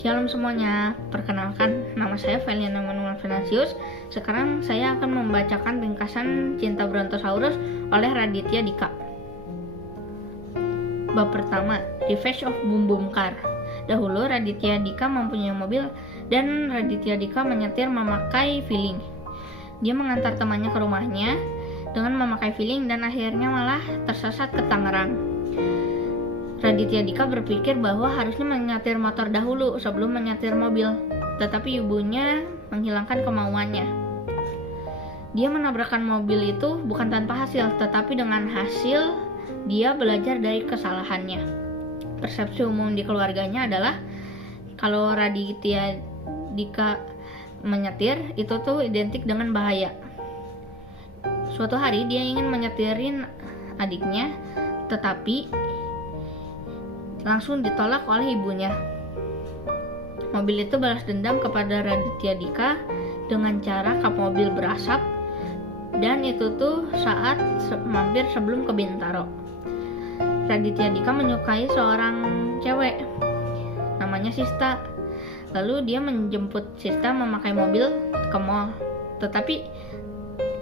Shalom semuanya, perkenalkan nama saya Veliana Manuel Venansius. Sekarang saya akan membacakan ringkasan Cinta Brontosaurus oleh Raditya Dika. Bab pertama, Revenge of Boom Boom Car. Dahulu Raditya Dika mempunyai mobil dan Raditya Dika menyetir memakai feeling. Dia mengantar temannya ke rumahnya dengan memakai feeling dan akhirnya malah tersesat ke Tangerang. Raditya Dika berpikir bahwa harusnya menyetir motor dahulu sebelum menyetir mobil, tetapi ibunya menghilangkan kemauannya. Dia menabrakkan mobil itu bukan tanpa hasil, tetapi dengan hasil dia belajar dari kesalahannya. Persepsi umum di keluarganya adalah kalau Raditya Dika menyetir itu tuh identik dengan bahaya. Suatu hari dia ingin menyetirin adiknya, tetapi langsung ditolak oleh ibunya. Mobil itu balas dendam kepada Raditya Dika dengan cara kap mobil berasap, dan itu tuh saat mampir sebelum ke Bintaro. Raditya Dika menyukai seorang cewek namanya Sista. Lalu dia menjemput Sista memakai mobil ke mall. Tetapi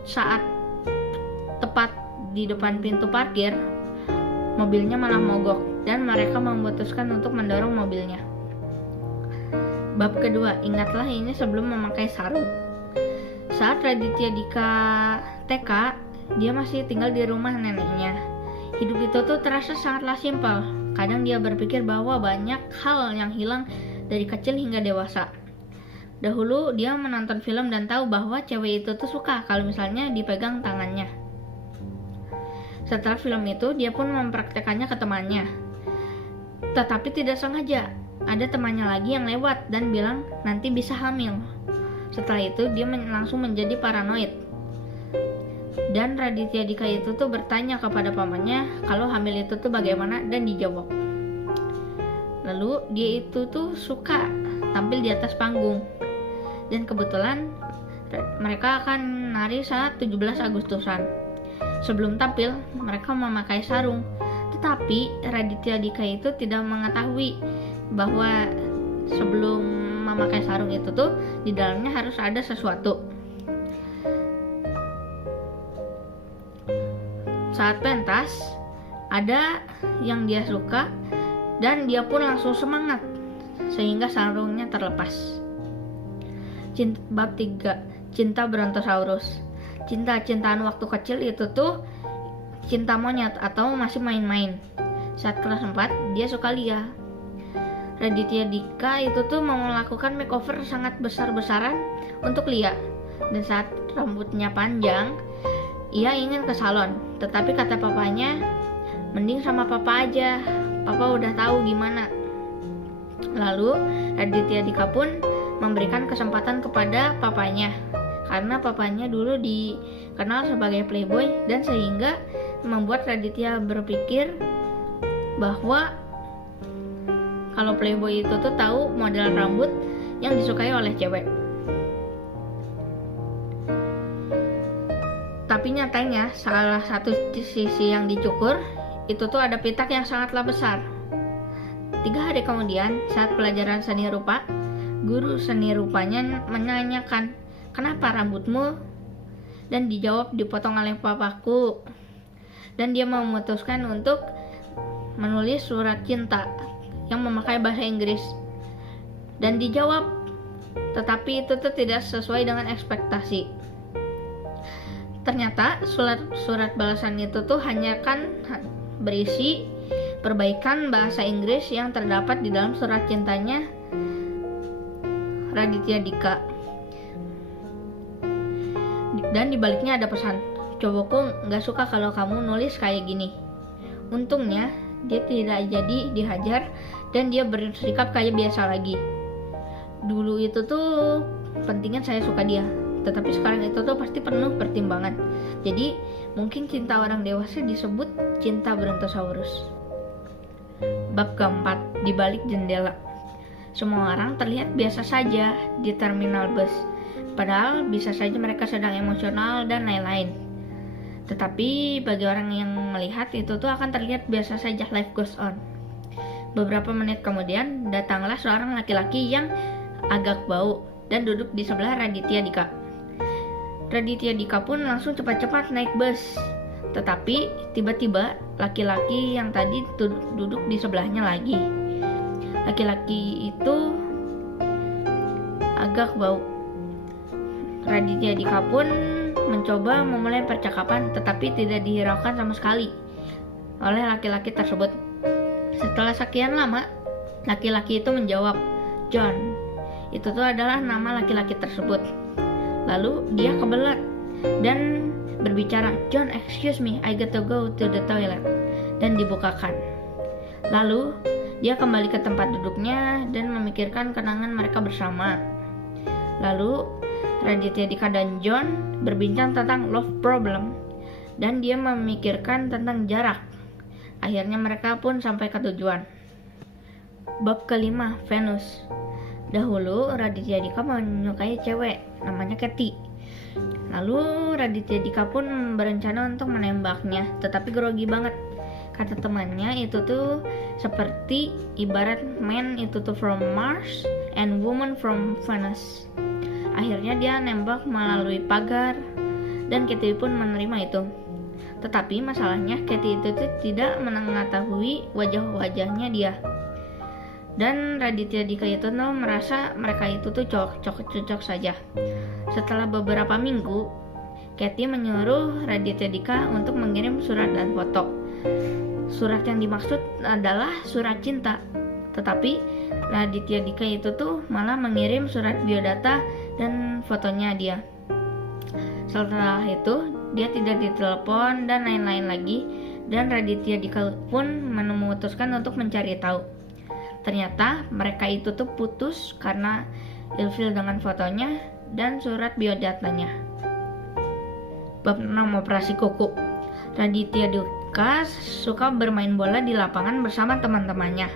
saat tepat di depan pintu parkir, mobilnya malah mogok dan mereka memutuskan untuk mendorong mobilnya. Bab kedua, ingatlah ini sebelum memakai sarung. Saat Raditya Dika TK, dia masih tinggal di rumah neneknya. Hidup itu tuh terasa sangatlah simpel. Kadang dia berpikir bahwa banyak hal yang hilang dari kecil hingga dewasa. Dahulu dia menonton film dan tahu bahwa cewek itu tuh suka kalau misalnya dipegang tangannya. Setelah film itu, dia pun mempraktekannya ke temannya. Tetapi tidak sengaja, ada temannya lagi yang lewat dan bilang nanti bisa hamil. Setelah itu, dia langsung menjadi paranoid. Dan Raditya Dika itu tuh bertanya kepada pamannya kalau hamil itu tuh bagaimana, dan dijawab. Lalu dia itu tuh suka tampil di atas panggung. Dan kebetulan mereka akan nari saat 17 Agustusan. Sebelum tampil, mereka memakai sarung. Tetapi Raditya Dika itu tidak mengetahui bahwa sebelum memakai sarung itu tuh di dalamnya harus ada sesuatu. Saat pentas, ada yang dia suka dan dia pun langsung semangat sehingga sarungnya terlepas. Bab 3, Cinta Brontosaurus. Cinta-cintaan waktu kecil itu tuh cinta monyet atau masih main-main. Saat kelas 4, dia suka Lia. Raditya Dika itu tuh mau melakukan makeover sangat besar-besaran untuk Lia. Dan saat rambutnya panjang, ia ingin ke salon. Tetapi kata papanya, mending sama papa aja, papa udah tahu gimana. Lalu Raditya Dika pun memberikan kesempatan kepada papanya, karena papanya dulu dikenal sebagai playboy dan sehingga membuat Raditya berpikir bahwa kalau playboy itu tuh tahu model rambut yang disukai oleh cewek. Tapi nyatanya salah satu sisi yang dicukur itu tuh ada pitak yang sangatlah besar. 3 hari kemudian saat pelajaran seni rupa, guru seni rupanya menanyakan, "Kenapa rambutmu?" Dan dijawab, "Dipotong oleh papaku." Dan dia memutuskan untuk menulis surat cinta yang memakai bahasa Inggris. Dan dijawab, tetapi itu tuh tidak sesuai dengan ekspektasi. Ternyata surat balasan itu tuh hanya kan berisi perbaikan bahasa Inggris yang terdapat di dalam surat cintanya Raditya Dika. Dan dibaliknya ada pesan, "Cowokku gak suka kalau kamu nulis kayak gini." Untungnya dia tidak jadi dihajar dan dia bersikap kayak biasa lagi. Dulu itu tuh pentingnya saya suka dia, tetapi sekarang itu tuh pasti penuh pertimbangan. Jadi mungkin cinta orang dewasa disebut cinta Brontosaurus. Bab keempat, di balik jendela. Semua orang terlihat biasa saja di terminal bus, padahal bisa saja mereka sedang emosional dan lain-lain. Tetapi bagi orang yang melihat itu tuh akan terlihat biasa saja, life goes on. Beberapa menit kemudian datanglah seorang laki-laki yang agak bau dan duduk di sebelah Raditya Dika. Raditya Dika pun langsung cepat-cepat naik bus. Tetapi tiba-tiba laki-laki yang tadi duduk di sebelahnya lagi. Laki-laki itu agak bau. Raditya Dika pun mencoba memulai percakapan tetapi tidak dihiraukan sama sekali oleh laki-laki tersebut. Setelah sekian lama, laki-laki itu menjawab, "John." Itu tuh adalah nama laki-laki tersebut. Lalu dia kebelet dan berbicara, "John, excuse me, I got to go to the toilet." Dan dibukakan. Lalu dia kembali ke tempat duduknya dan memikirkan kenangan mereka bersama. Lalu Raditya Dika dan John berbincang tentang love problem dan dia memikirkan tentang jarak. Akhirnya mereka pun sampai ke tujuan. Bab kelima, Venus. Dahulu Raditya Dika menyukai cewek namanya Kathy. Lalu Raditya Dika pun berencana untuk menembaknya, tetapi grogi banget. Kata temannya itu tuh seperti ibarat man itu tuh from Mars and woman from Venus. Akhirnya dia nembak melalui pagar dan Kathy pun menerima itu. Tetapi masalahnya Kathy itu tuh tidak mengetahui wajah-wajahnya dia. Dan Raditya Dika itu tuh merasa mereka itu tuh cocok saja. Setelah beberapa minggu, Kathy menyuruh Raditya Dika untuk mengirim surat dan foto. Surat yang dimaksud adalah surat cinta. Tetapi Raditya Dika itu tuh malah mengirim surat biodata dan fotonya dia. Setelah itu, dia tidak ditelepon dan lain-lain lagi, dan Raditya Dika pun memutuskan untuk mencari tahu. Ternyata mereka itu tuh putus karena ilfil dengan fotonya dan surat biodatanya. Bab 6, operasi kuku. Raditya Dika suka bermain bola di lapangan bersama teman-temannya.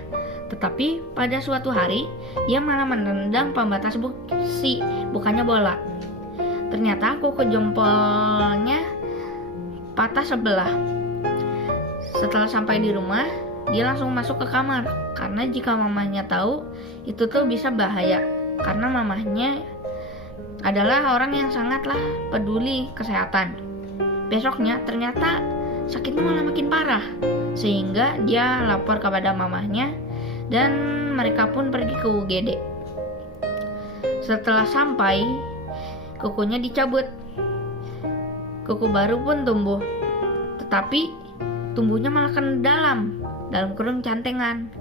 Tetapi pada suatu hari, dia malah menendang pembatas besi, bukannya bola. Ternyata kuku jempolnya patah sebelah. Setelah sampai di rumah, dia langsung masuk ke kamar. Karena jika mamahnya tahu, itu tuh bisa bahaya. Karena mamahnya adalah orang yang sangatlah peduli kesehatan. Besoknya ternyata sakitnya malah makin parah. Sehingga dia lapor kepada mamahnya dan mereka pun pergi ke UGD. Setelah sampai, kukunya dicabut. Kuku baru pun tumbuh. Tetapi tumbuhnya malah ke dalam kurung cantengan.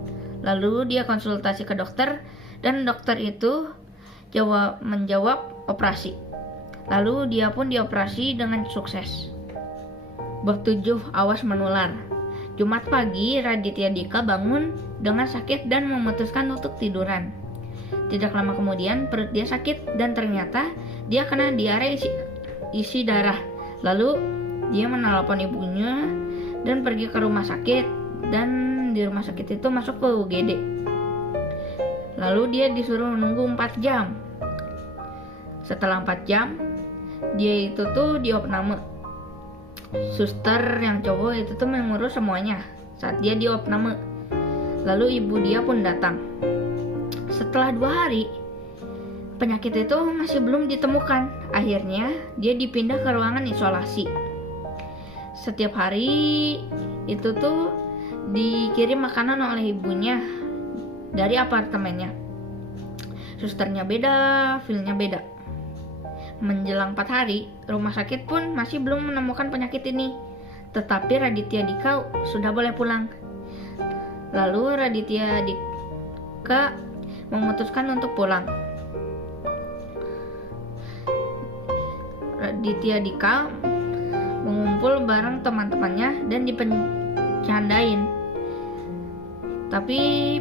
Lalu dia konsultasi ke dokter dan dokter itu menjawab operasi. Lalu dia pun dioperasi dengan sukses. Bab 7, awas menular. Jumat pagi Raditya Dika bangun dengan sakit dan memutuskan untuk tiduran. Tidak lama kemudian perut dia sakit dan ternyata dia kena diare isi darah. Lalu dia menelpon ibunya dan pergi ke rumah sakit, dan di rumah sakit itu masuk ke UGD. Lalu dia disuruh menunggu 4 jam. Setelah 4 jam, dia itu tuh diopname. Suster yang cowok itu tuh mengurus semuanya saat dia diopname. Lalu ibu dia pun datang. Setelah 2 hari, penyakit itu masih belum ditemukan. Akhirnya dia dipindah ke ruangan isolasi. Setiap hari itu tuh dikirim makanan oleh ibunya dari apartemennya. Susternya beda, filenya beda. Menjelang 4 hari, rumah sakit pun masih belum menemukan penyakit ini. Tetapi Raditya Dika sudah boleh pulang. Lalu Raditya Dika memutuskan untuk pulang. Raditya Dika mengumpul bareng teman-temannya dan dipencandain. Tapi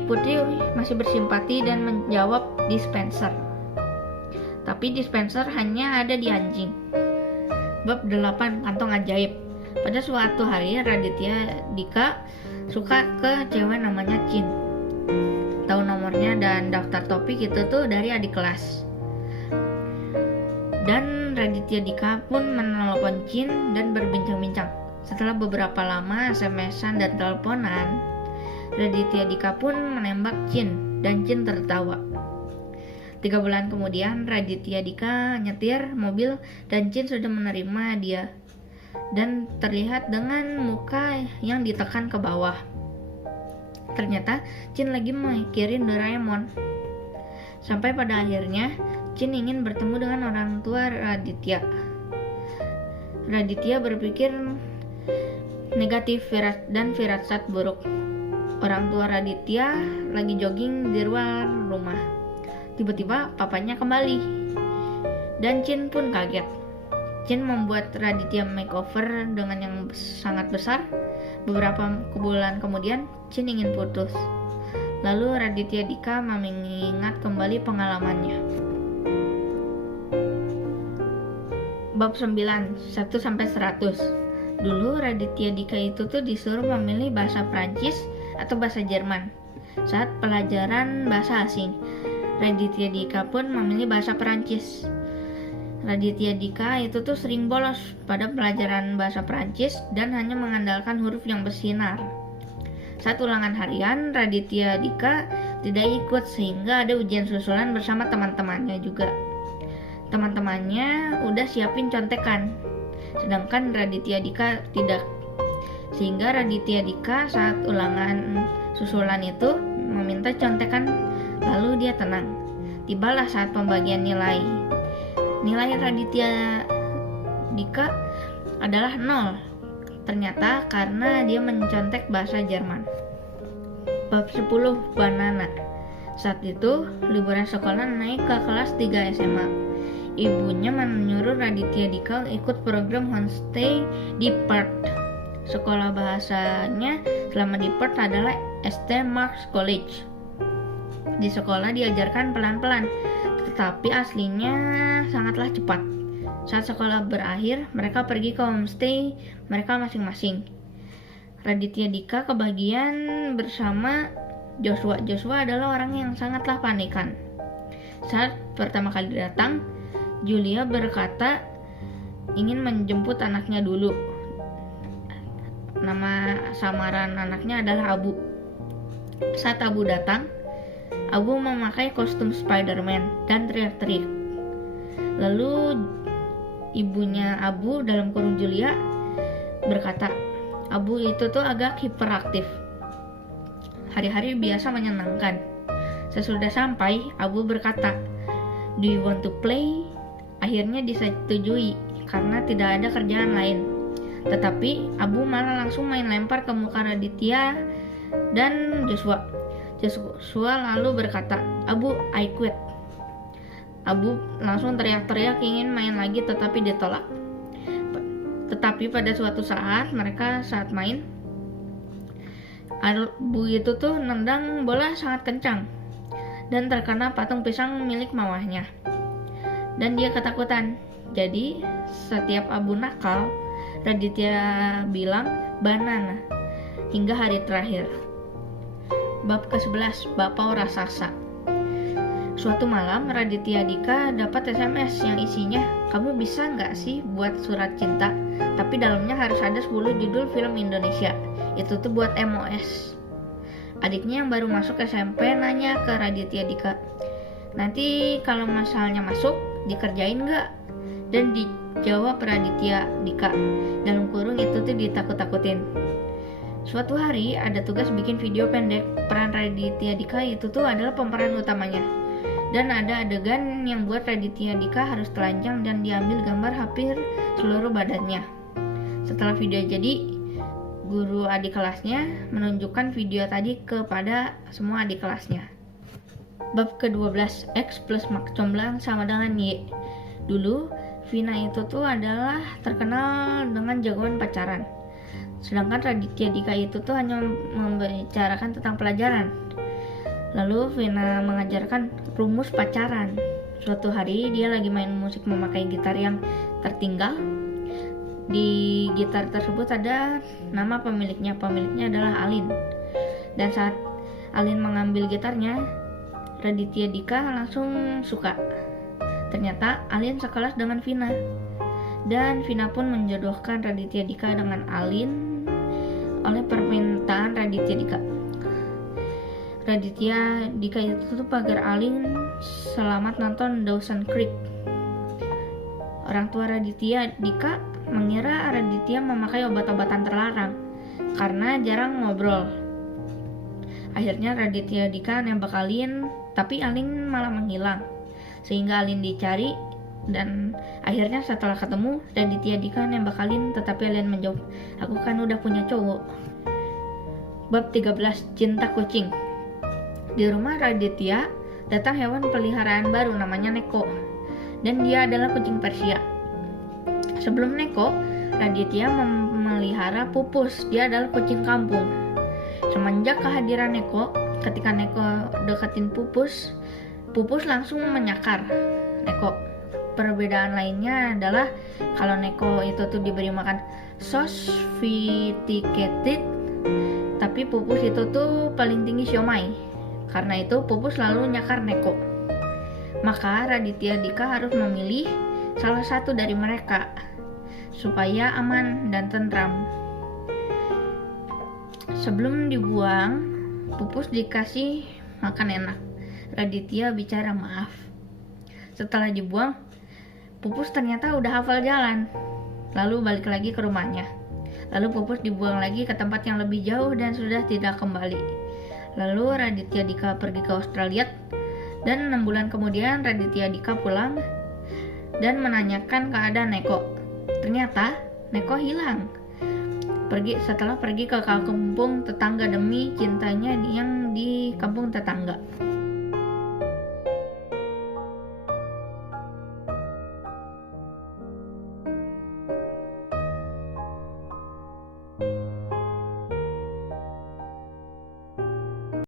Putri masih bersimpati dan menjawab dispenser. Tapi dispenser hanya ada di anjing. Bab 8, kantong ajaib. Pada suatu hari Raditya Dika suka ke cewek namanya Chin. Tahu nomornya dan daftar topik itu tuh dari adik kelas. Dan Raditya Dika pun menelpon Chin dan berbincang-bincang. Setelah beberapa lama SMS-an dan teleponan, Raditya Dika pun menembak Chin dan Chin tertawa. 3 bulan kemudian Raditya Dika nyetir mobil dan Chin sudah menerima dia dan terlihat dengan muka yang ditekan ke bawah. Ternyata Chin lagi mikirin Doraemon. Sampai pada akhirnya Chin ingin bertemu dengan orang tua Raditya. Raditya berpikir negatif dan firasat buruk. Orang tua Raditya lagi jogging di luar rumah. Tiba-tiba papanya kembali dan Chin pun kaget. Chin membuat Raditya makeover dengan yang sangat besar. Beberapa bulan kemudian Chin ingin putus. Lalu Raditya Dika mengingat kembali pengalamannya. Bab 9, 1-100. Dulu Raditya Dika itu tuh disuruh memilih bahasa Prancis atau bahasa Jerman saat pelajaran bahasa asing. Raditya Dika pun memilih bahasa Prancis. Raditya Dika itu tuh sering bolos pada pelajaran bahasa Prancis dan hanya mengandalkan huruf yang bersinar. Saat ulangan harian, Raditya Dika tidak ikut sehingga ada ujian susulan bersama teman-temannya juga. Teman-temannya udah siapin contekan, sedangkan Raditya Dika tidak. Sehingga Raditya Dika saat ulangan susulan itu meminta contekan, lalu dia tenang. Tibalah saat pembagian nilai. Nilai Raditya Dika adalah 0. Ternyata karena dia mencontek bahasa Jerman. Bab 10, Banana. Saat itu liburan sekolah naik ke kelas 3 SMA. Ibunya menyuruh Raditya Dika ikut program homestay di Perth. Sekolah bahasanya selama di Perth adalah St. Mark's College. Di sekolah diajarkan pelan-pelan, tetapi aslinya sangatlah cepat. Saat sekolah berakhir, mereka pergi ke homestay mereka masing-masing. Raditya Dika kebagian bersama Joshua. Joshua adalah orang yang sangatlah panikan. Saat pertama kali datang, Julia berkata ingin menjemput anaknya dulu. Nama samaran anaknya adalah Abu. Saat Abu datang, Abu memakai kostum Spider-Man dan teriak-teriak. Lalu ibunya Abu dalam kurung Julia berkata, Abu itu tuh agak hiperaktif. Hari-hari biasa menyenangkan. Sesudah sampai, Abu berkata, "Do you want to play?" Akhirnya disetujui karena tidak ada kerjaan lain. Tetapi Abu malah langsung main lempar ke muka Raditya dan Joshua. Joshua lalu berkata, "Abu, I quit." Abu langsung teriak-teriak ingin main lagi tetapi ditolak. Tetapi pada suatu saat main, Abu itu tuh nendang bola sangat kencang dan terkena patung pisang milik mamahnya. Dan dia ketakutan. Jadi setiap Abu nakal, Raditya bilang banana hingga hari terakhir. Bab ke-11, Bapau Raksasa. Suatu malam Raditya Dika dapat SMS yang isinya, "Kamu bisa nggak sih buat surat cinta? Tapi dalamnya harus ada 10 judul film Indonesia. Itu tuh buat MOS." Adiknya yang baru masuk SMP nanya ke Raditya Dika, "Nanti kalau masalahnya masuk, dikerjain nggak?" Dan dijawab Raditya Dika, dalam kurung itu tuh ditakut-takutin. Suatu hari ada tugas bikin video pendek. Peran Raditya Dika itu tuh adalah pemeran utamanya. Dan ada adegan yang buat Raditya Dika harus telanjang dan diambil gambar hampir seluruh badannya. Setelah video jadi, guru adik kelasnya menunjukkan video tadi kepada semua adik kelasnya. Bab ke-12, X plus Mak Comblang sama dengan Y. Dulu, Vina itu tuh adalah terkenal dengan jagoan pacaran. Sedangkan Raditya Dika itu tuh hanya membicarakan tentang pelajaran. Lalu Vina mengajarkan rumus pacaran. Suatu hari dia lagi main musik memakai gitar yang tertinggal. Di gitar tersebut ada nama pemiliknya. Pemiliknya adalah Alin. Dan saat Alin mengambil gitarnya, Raditya Dika langsung suka. Ternyata Alin sekelas dengan Vina. Dan Vina pun menjodohkan Raditya Dika dengan Alin oleh permintaan Raditya Dika. Raditya Dika itu tuh pagar Alin selamat nonton Dawson Creek. Orang tua Raditya Dika mengira Raditya memakai obat-obatan terlarang karena jarang ngobrol. Akhirnya Raditya Dika nembak Alin, tapi Alin malah menghilang. Sehingga Alin dicari dan akhirnya setelah ketemu, Raditya Dika nembak Alin, tetapi Alin menjawab, "Aku kan udah punya cowok." Bab 13, Cinta Kucing. Di rumah Raditya datang hewan peliharaan baru namanya Neko, dan dia adalah kucing Persia. Sebelum Neko, Raditya memelihara Pupus. Dia adalah kucing kampung. Semenjak kehadiran Neko, ketika Neko deketin Pupus, Pupus langsung menyakar Neko. Perbedaan lainnya adalah kalau Neko itu tuh diberi makan sophisticated, tapi Pupus itu tuh paling tinggi siomay. Karena itu Pupus selalu nyakar Neko. Maka Raditya Dika harus memilih salah satu dari mereka supaya aman dan tentram. Sebelum dibuang, Pupus dikasih makan enak. Raditya bicara maaf. Setelah dibuang, Pupus ternyata udah hafal jalan. Lalu balik lagi ke rumahnya. Lalu Pupus dibuang lagi ke tempat yang lebih jauh dan sudah tidak kembali. Lalu Raditya Dika pergi ke Australia, dan 6 bulan kemudian Raditya Dika pulang dan menanyakan keadaan Neko. Ternyata Neko hilang. Setelah pergi ke kampung tetangga demi cintanya yang di kampung tetangga.